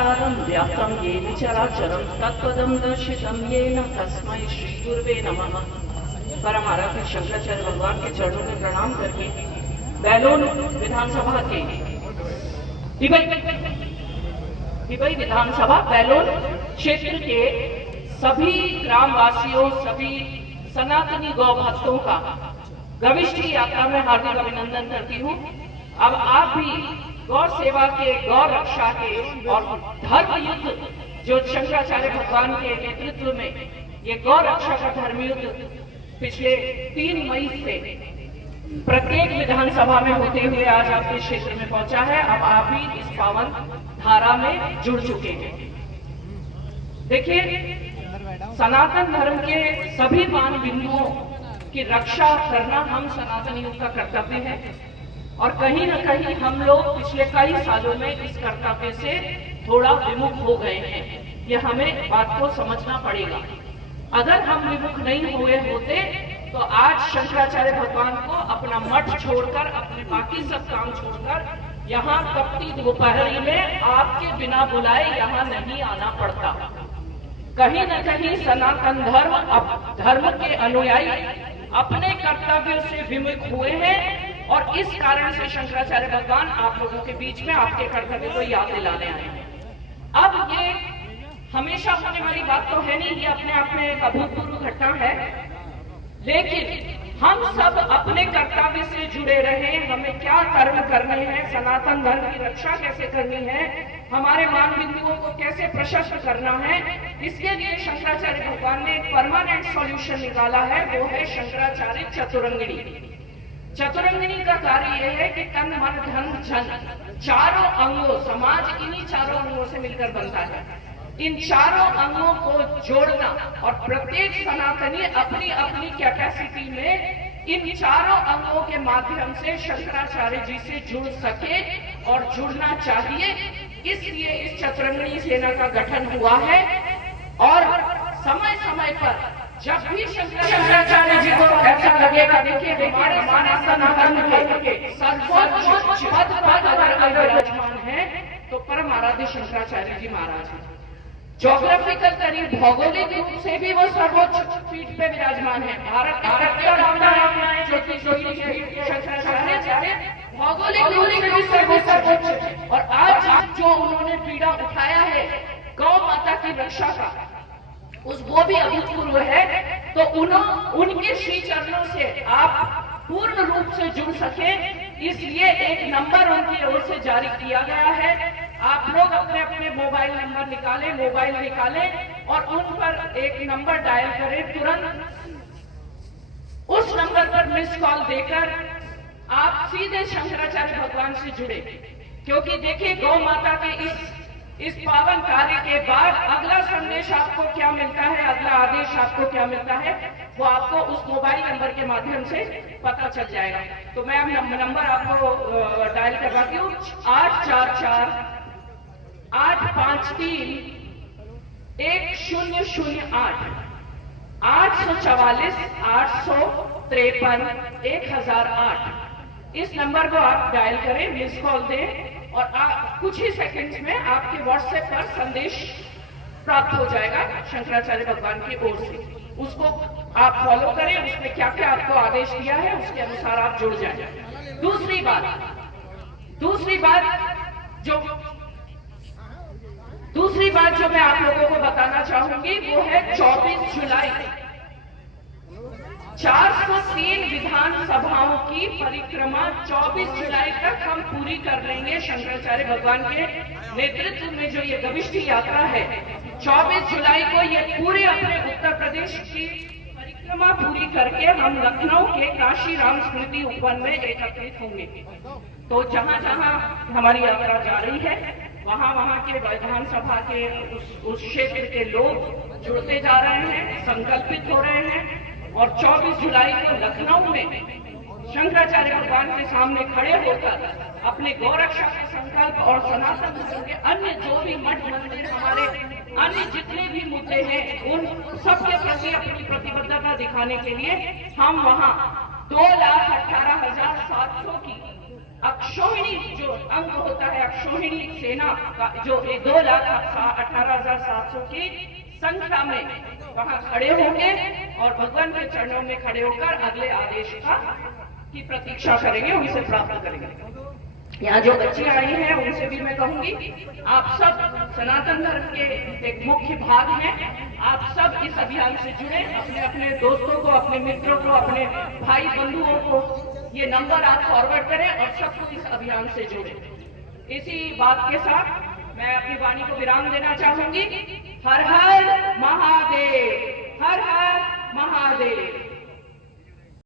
व्याप्ताकारं व्याप्तं येन चराचरं तत्पदं दर्शितं येन तस्मै श्री गुरुवे नमः। परम आराध्य शंकराचार्य भगवान के चरणों में प्रणाम करके बैलोन विधानसभा के हिबई विधानसभा बैलोन क्षेत्र के सभी ग्रामवासियों, सभी सनातनी गौ भक्तों का गविष्ठी यात्रा में हार्दिक अभिनंदन करती हूँ। अब आप भी गौ सेवा के, गौ रक्षा के और धर्म युद्ध जो शंकराचार्य भगवान के नेतृत्व में ये गौ रक्षा का धर्म युद्ध पिछले 3 मई से प्रत्येक विधानसभा में होते हुए आज आपके क्षेत्र में पहुंचा है। अब आप भी इस पावन धारा में जुड़ चुके हैं। देखिए, सनातन धर्म के सभी मान बिंदुओं की रक्षा करना हम सनातनियों का कर्तव्य है और कहीं न कहीं हम लोग पिछले कई सालों में इस कर्तव्य से थोड़ा विमुख हो गए हैं। ये हमें बात को समझना पड़ेगा। अगर हम विमुख नहीं हुए होते तो आज शंकराचार्य भगवान को अपना मठ छोड़कर, अपने बाकी सब काम छोड़कर यहाँ तपती दोपहरी में आपके बिना बुलाए यहाँ नहीं आना पड़ता। कहीं न कहीं सनातन धर्म के अनुयायी अपने कर्तव्यों से विमुख हुए हैं और इस कारण से शंकराचार्य भगवान आप लोगों के बीच में आपके कर्तव्य को याद दिलाने आए हैं। अब ये हमेशा होने वाली बात तो है नहीं, ये अपने आप में एक अभूतपूर्व घटना है, लेकिन हम सब अपने कर्तव्य से जुड़े रहे। हमें क्या कर्म करने हैं, सनातन धर्म की रक्षा कैसे करनी है, हमारे मान बिंदुओं को कैसे प्रशस्त करना है, इसके लिए शंकराचार्य भगवान ने एक परमानेंट सॉल्यूशन निकाला है। वो है शंकराचार्य चतुरंगिणी। चतुरंगिनी का कार्य यह है कि तन मन धन जन चारों अंगों, समाज इन्हीं चारों अंगों से मिलकर बनता है। इन चारों अंगों को जोड़ना और प्रत्येक सनातनी अपनी अपनी कैपेसिटी में इन चारों अंगों के माध्यम से शंकराचार्य जी से जुड़ सके और जुड़ना चाहिए। इसलिए इस चतुरंगिणी सेना का गठन हुआ है और समय समय पर जब भी शंकराचार्य जी को ऐसा लगेगा, देखिए हमारे सनातन धर्म के सर्वोच्च पद पर अगर विराजमान है तो परम आराध्य शंकराचार्य जी महाराज हैं। ज्योग्राफिकल करीब भौगोलिक रूप से भी वो सर्वोच्च पीठ पे विराजमान है। भारत का नाम ज्योतिष शंकराचार्य भौगोलिक रूप से भी सर्वोच्च। और आज जो उन्होंने पीड़ा उठाया है गौ माता की रक्षा का, वो भी अभूतपूर्व है। तो उनके श्री चरणों से आप पूर्ण रूप से जुड़ सके, इसलिए एक नंबर उनकी ओर से जारी किया गया है। आप लोग अपने अपने मोबाइल नंबर निकालें और उन पर एक नंबर डायल करें। तुरंत उस नंबर पर मिस कॉल देकर आप सीधे शंकराचार्य भगवान से जुड़े, क्योंकि देखिए गौ माता के इस पावन कार्य के बाद अगला संदेश आपको क्या मिलता है, अगला आदेश आपको क्या मिलता है, वो आपको उस मोबाइल नंबर के माध्यम से पता चल जाएगा। तो मैं नंबर आपको डायल करवाती हूँ। 844 853 1008 844 853 1008। इस नंबर को आप डायल करें, मिस कॉल दें और कुछ ही सेकंड्स में आपके व्हाट्सएप पर संदेश प्राप्त हो जाएगा शंकराचार्य भगवान की ओर से। उसको आप फॉलो करें, उसमें क्या क्या आपको आदेश दिया है उसके अनुसार आप जुड़ जाएं। दूसरी बात जो मैं आप लोगों को बताना चाहूंगी वो है 24 जुलाई 403 विधानसभाओं की परिक्रमा 24 जुलाई तक हम पूरी कर लेंगे। शंकराचार्य भगवान के नेतृत्व में जो ये गविष्ठी यात्रा है, 24 जुलाई को ये पूरे अपने उत्तर प्रदेश की परिक्रमा पूरी करके हम लखनऊ के काशी राम स्मृति उपवन में एकत्रित होंगे। तो जहां जहां हमारी यात्रा जा रही है वहां के विधानसभा के उस क्षेत्र के लोग जुड़ते जा रहे हैं, संकल्पित हो रहे हैं और 24 जुलाई को लखनऊ में शंकराचार्य भगवान के सामने खड़े होकर अपने गौ रक्षा के संकल्प और सनातन धर्म के अन्य जो भी मठ मंदिर, हमारे अन्य जितने भी मुद्दे हैं, उन सबके प्रति अपनी प्रतिबद्धता दिखाने के लिए हम वहां 2,18,700 की अक्षोहिणी जो अंक होता है, अक्षोहिणी सेना का जो 2,18,700 की संख्या में वहां खड़े होंगे और भगवान के चरणों में खड़े होकर अगले आदेश की प्रतीक्षा करेंगे, उनसे प्राप्त करेंगे। यहाँ जो बच्चे आई हैं उनसे भी मैं कहूंगी, आप सब सनातन धर्म के एक मुख्य भाग हैं। आप सब इस अभियान से जुड़े, अपने अपने दोस्तों को, अपने मित्रों को, अपने भाई बंधुओं को ये नंबर आप फॉरवर्ड करें और सबको इस अभियान से जोड़ें। इसी बात के साथ मैं अपनी वाणी को विराम देना चाहूंगी। हर हर महादेव, हर हर महादेव।